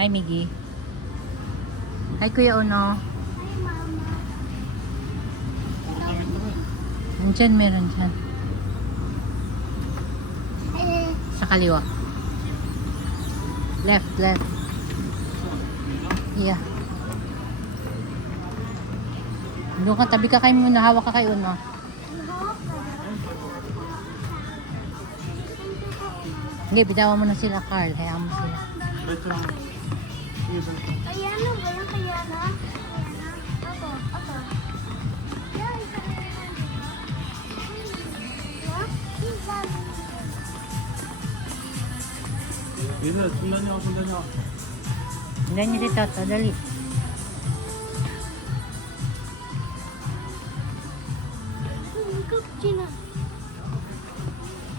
Hi, Miggy. Hi, Kuya Uno. Nandyan, meron dyan. Sa kaliwa. Left. Yeah. Doon ka, tabi ka kayo muna. Hawak ka kay Uno. Hindi, bitawan mo na sila, Carl. Hayaan mo sila. Kayano ba yung kayana? Ako. Yan, sundan niyo. Sundan niyo si Toto, dali.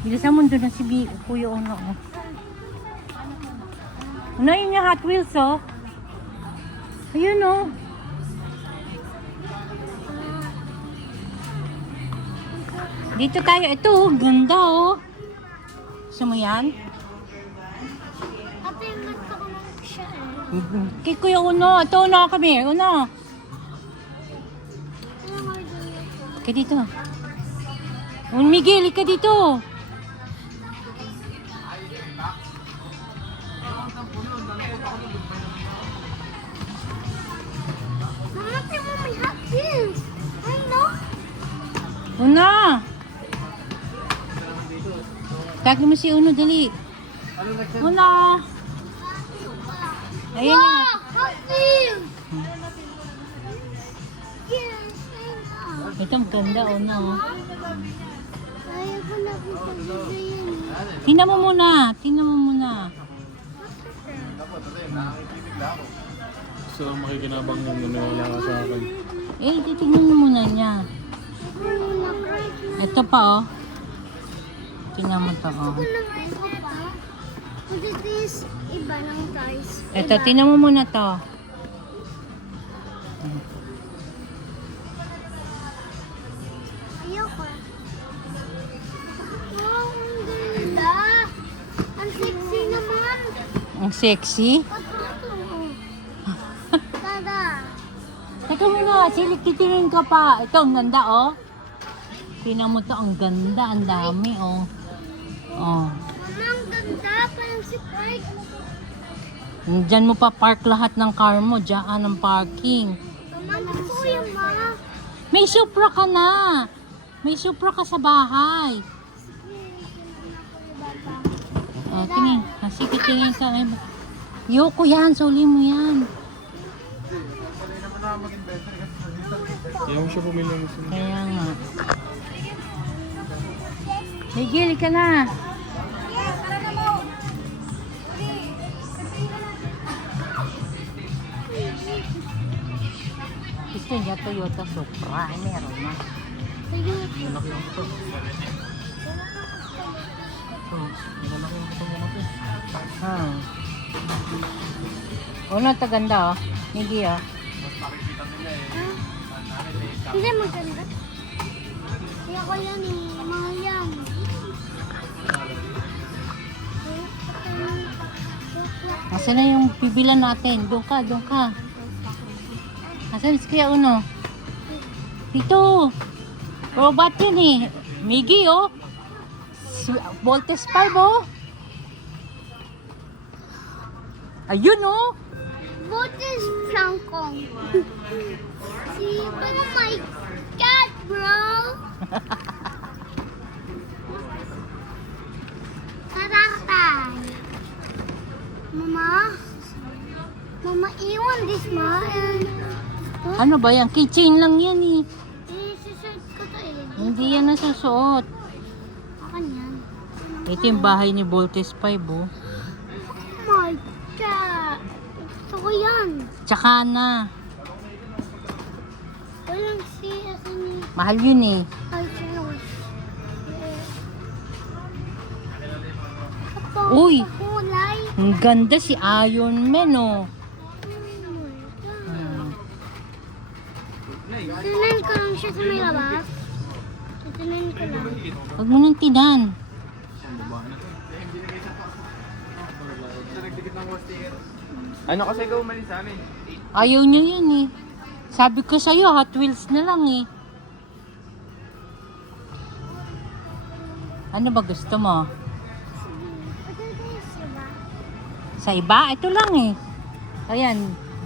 Bilisan mo doon na si Kuya Uno. Ano yun yung Hot Wheels, oh? Ayun, oh. Dito tayo. Ito, oh. Ganda, oh. Gusto mo yan? Ate, gusto ko lang siya. Kay Kuya Uno. Ito, Uno kami. Uno. Ka dito. Miguel, ka dito. Mamate mo may hot wheels. Ay, no? Uno. Tagin mo si Uno, dali. Uno. Ayan yung... Hot wheels! Yes, I know. Ito, maganda, Uno. Ayaw ko na pagpaganda yan. Tingnan mo muna. Gusto lang makikinabang yung naniwala ka sa akin. Eh, titignan mo muna niya. Ito pa, oh. Tingnan mo to, oh. Ito lang ito pa. Kasi this iba ng toys. Ito, tingnan mo muna to. Ayoko. Wow, ang ganda. Ang sexy naman. Ang sexy. Tada. Teka muna, titingin ka pa. Ito, ang ganda, oh. Tingnan mo to, ang ganda, ang dami, oh. Oh. Mama, ang ganda. Parang si Park. Diyan mo pa park lahat ng car mo. Diyan ang parking. Mama, gusto ko yung ma. May Supra ka na. May Supra ka sa bahay. Oh, tingin. Sige, tingin ka. Yoko yan, suli mo yan. Kaya mo siya pumili ng sundan. Kaya nga. Miguel, ka na. Gusto niya Toyota Supra. Ay, meron na. Sige. Malaki ang ito. Malaki ang ito mo natin. Ano, ito ganda, oh. Miggy, oh. Hindi maganda. Ayoko yan eh. Mahal yan. Nasaan na yung bibilan natin? Doon ka. Nasaan si Kuya Uno? Dito. Robot yun eh. Miggy, oh. Voltes 5, oh. Ayun, oh. What is Frankong? Oh my God, bro! Tarakatay. Mama, iwan this man. Ano ba yan? Keychain lang yan eh. Isusuot ko to eh. Hindi yan nasusuot. Akan yan. Ito yung bahay ni Voltes 5, oh. Oh my God! Gusto ko yan. Tsaka na. Walang siya sa ni... Mahal yun eh. Ay, sino? Uy! Kulay. Ang ganda si Iron Man, oh. Tinan ko lang siya sa may labas. Tinan ko lang. Huwag mo nang tinan. Ano kasi ikaw umalis sa amin? Ayaw niyo yun eh. Sabi ko sa'yo, Hot Wheels na lang eh. Ano ba gusto mo? Pwede tayo sila. Sa iba? Ito lang eh. Ayan.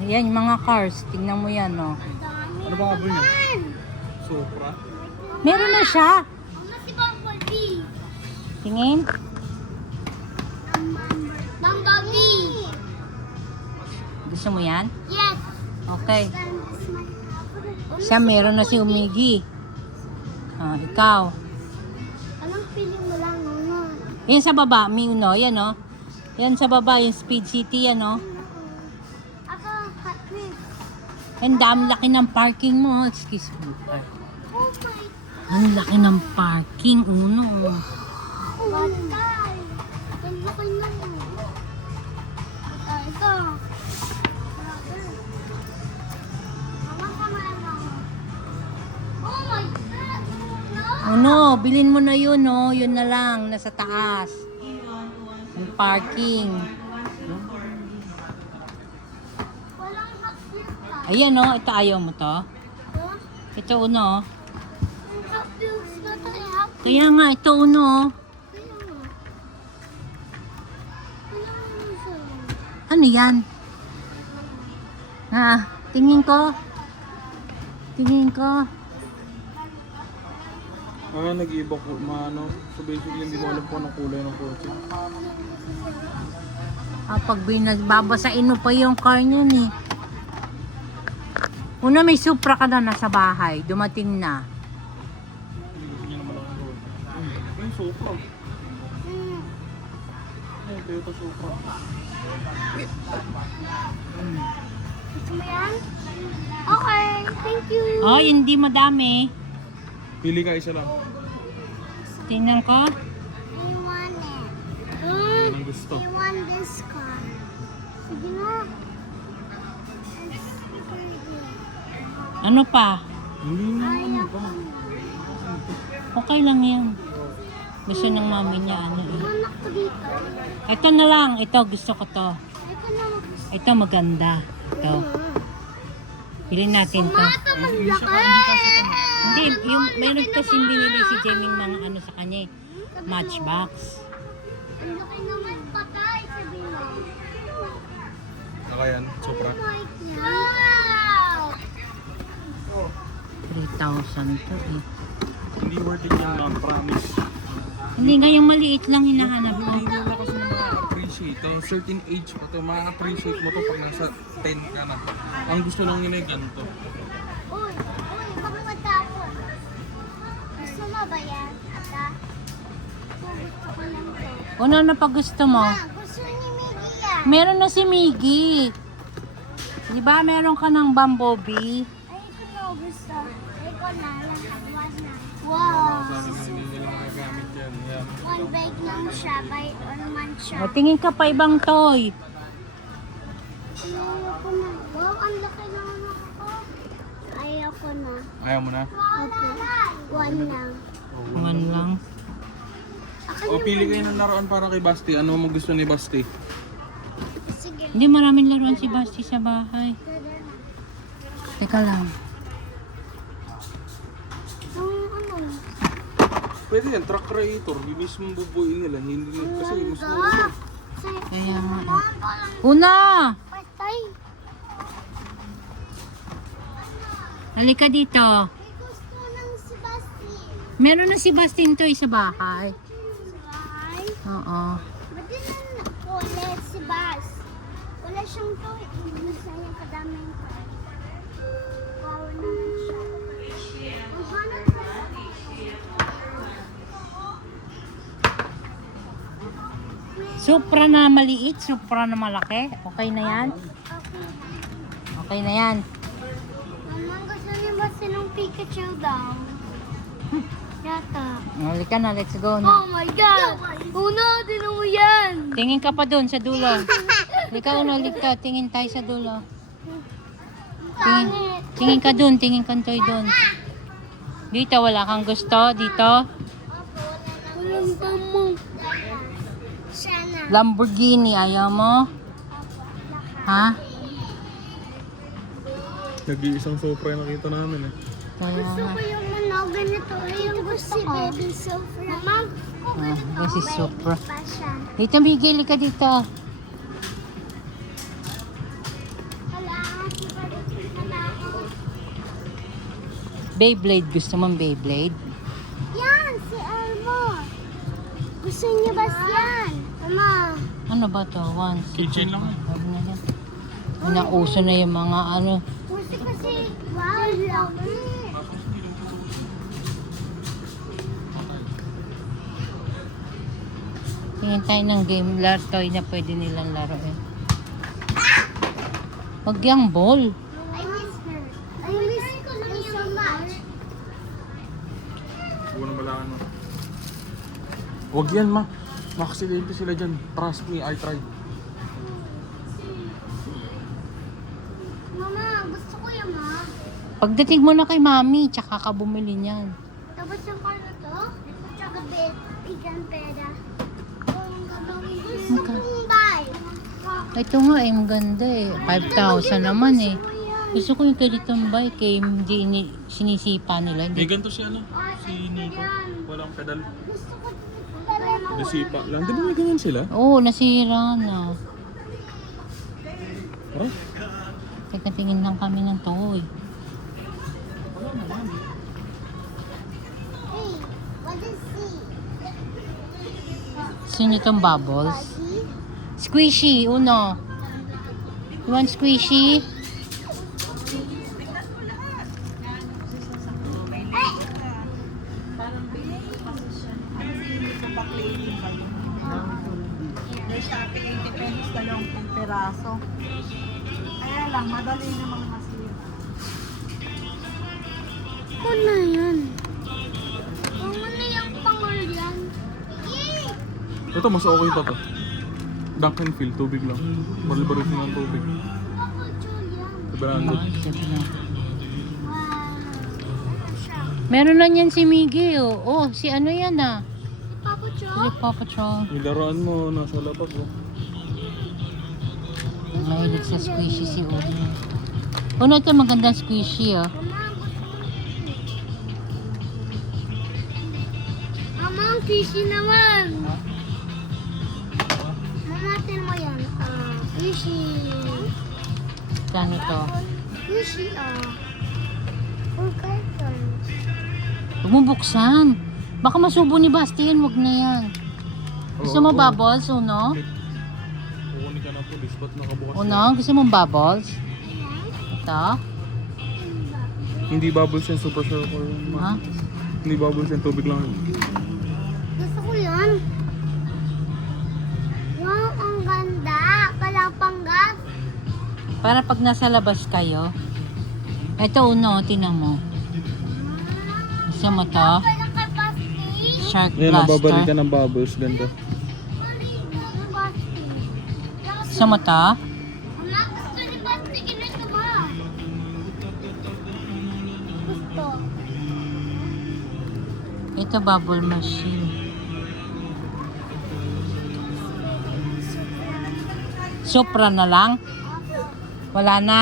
Ayan, yung mga cars. Tingnan mo yan, oh. Dami Ano ba nga niya? naman. Supra? Meron na siya. Ano si Bumblebee? Tingin. Bumblebee. Gusto mo yan? Yes. Okay. Siya meron na si Umigi. Ah, ikaw. Anong feeling mo lang ngayon? Yan sa baba, may uno. Yan, oh. Yan sa baba, yung Speed City, yan, oh. Ako, Hot Wheels. Ang dami laki ng parking mo. Excuse me. Oh my Ang laki ng parking, uno. Batay. Ang laki na mo. Ito. Mama, kamala mo. Oh my God. No. Uno, bilhin mo na yun, oh. Yun na lang, nasa taas. Yung parking. Walang Hot Wheels ka. Ayan, oh. Ito ayaw mo to. Huh? Ito, uno, oh. Ang Hot Wheels na tayo. Hot Kaya nga, ito, uno, oh. Ano yan? Ah, tingin ko. Tingin ko. Nag-iiba ko, ano. So basically, hindi mo alam kung anong kulay ng kotse. Ah, pag binababasain mo pa yung car niyan eh. Una may Supra ka na nasa bahay. Dumating na. Hindi gusto niya naman ang kotse. Ay, Supra. Ay, Toyota Supra. Gusto mo yan? Okay, thank you. Oh, hindi madami. Pili ka isa lang. Tingnan ko. I want it. Anong gusto? I want this car. Sige na. Ano pa? Hindi na. Ano ba? Okay lang yan. Gusto ng mami niya ano eh. Anak ko dito. Ito na lang. Ito gusto ko to. Ito na mag-gusto. Ito maganda. Ito. Bilhin natin to. Ito malaki. Hindi, yung meron kasing binili si Jamie ng ano sa kanya eh. Matchbox. Ang laki naman patay, sabi mo. Naka yan, Supra. Oh my God. 3,000 to eh. Hindi worth it yan, ma'am. Promise. Hindi nga yung maliit lang hinahanap ko. Hindi mo kasi ma-appreciate. Ang certain age pa to, ma-appreciate mo to pag nasa 10 ka na. Ang gusto lang yun ay ganito. Uy, baka matapon. Gusto mo ba yan, Ata? Gusto ko lang to. Ano na pag gusto mo? Gusto ni Miggy yan. Meron na si Miggy. Di ba meron ka ng Bumblebee? Ay, ito na gusto. Ay, ko na. Lahat na. Wow. Sabi nga hindi nila magagamit yan. Yan. One bag lang siya. By one man siya. O, tingin ka pa ibang toy. Ayoko na. Wow, ang laki naman ako. Ayoko na. Ayaw mo na? Opo. One lang. One lang. O pili kayo ng laruan para kay Basti. Ano mo gusto ni Basti? Sige. Hindi maraming laruan si Basti sa bahay. Teka lang. Yung ano? Pwede yan, truck creator. Yung mismo bubuin nila. Hindi kasi mas Ganda. mura. Kaya nga. Naman palang Una! patay. Halika dito. May gusto ng si Basti. Meron na si Bastin toy sa bahay. Bye. Oo. Ba't din na ulit si Bas? Wala siyang toy. Masaya kadaming toy. Wow naman siya. Ang hanap na. Supra na maliit, Supra na malaki. Okay na yan? Okay na yan. Mama, gusto niya Basti ng Pikachu daw. Yata. Halika na, let's go na. Oh my God! Una, tinan mo yan! Tingin ka pa doon sa dulo. Halika una, halika. Tingin tayo sa dulo. Tingin, tingin ka doon, tingin ka toy doon. Dito, wala kang gusto? Dito? Walang tamo. Siya na. Lamborghini, ayaw mo? Lahat. Ha? Nag-iisang Supra yung nakita namin eh. Kaya Gusto nga. ko yung ano, ganito. Yung gusto ko. Baby Sofra. Ma'am, This is Supra. pa siya. Dito, Miguel, ka dito. Wala, si Palit na ako. Beyblade. Gusto mong Beyblade? Yan, si Elmo. Gusto niya ba yan? Mama. Ano ba to? One, Kitchen lang. Nauso na yung mga ano. Kasi, wow, love. Tingin tayo ng game toy na pwede nilang laruin. Wag yung ball. I miss her. I miss her so much. Huwag na malaan mo. Huwag yan ma. Makaksilente sila dyan. Trust me, I tried. Mama, gusto ko yan, ma. Pagdating mo na kay mami, tsaka ka bumili niyan. Tapos yung kano to? Tsaka bigan pera. Gusto kong buy. Ito nga eh, maganda eh. 5,000 naman eh. Gusto ko yung ganitong bike eh, hindi sinisipa nila. May Hindi. ganito siya no? Si Nico. Walang pedal. Gusto ko dito. Disipa lang. Di ba may ganyan sila? Oo, nasira na. Huh? Teka, tingin lang kami ng toy. Hey, what is this? Gusto nyo itong bubbles? Squishy, uno. You want squishy? There's shopping 80 pesos dalawang peraso. Kaya lang, madali namang masira. Ako na yan. Ako na yung pangol yan. Ito mas okay pa to. Dunk and fill, tubig lang. Baril-baril ng tubig. Ako, Julian. Sa branded. Wow. Ano siya? Meron na yan si Miggy oh. Oh, si ano yan ah. Papa Si Joe? Paw Patrol. Yung laruan mo, nasa labas oh. Mahilig sa squishy si Uno. Uno, ito magandang squishy oh. Mama, ang fishy naman. Mama, tin mo yan. Fishy. Kano to? Fishy, full cartons. Huwag mo buksan. Baka masubo ni Bastian, wag na yan. Gusto mo bubbles, Uno? Kukunin ka na police, ba't nakabukas Uno, gusto mo bubbles? Ito? Hindi bubbles yan, super circle. Ha? Hindi bubbles yan, tubig lang. Gusto ko yan. Wow, ang ganda. Palapanggas. Para pag nasa labas kayo. Ito Uno, tinan mo. Gusto mo to? Walang kapastig. Shark Yan, nababalik ka Blaster. ng bubbles, ganda. Gusto mo to? Mama, gusto ni Basti. Ginito ba? Gusto. Ito bubble machine. Supra na lang? Wala na.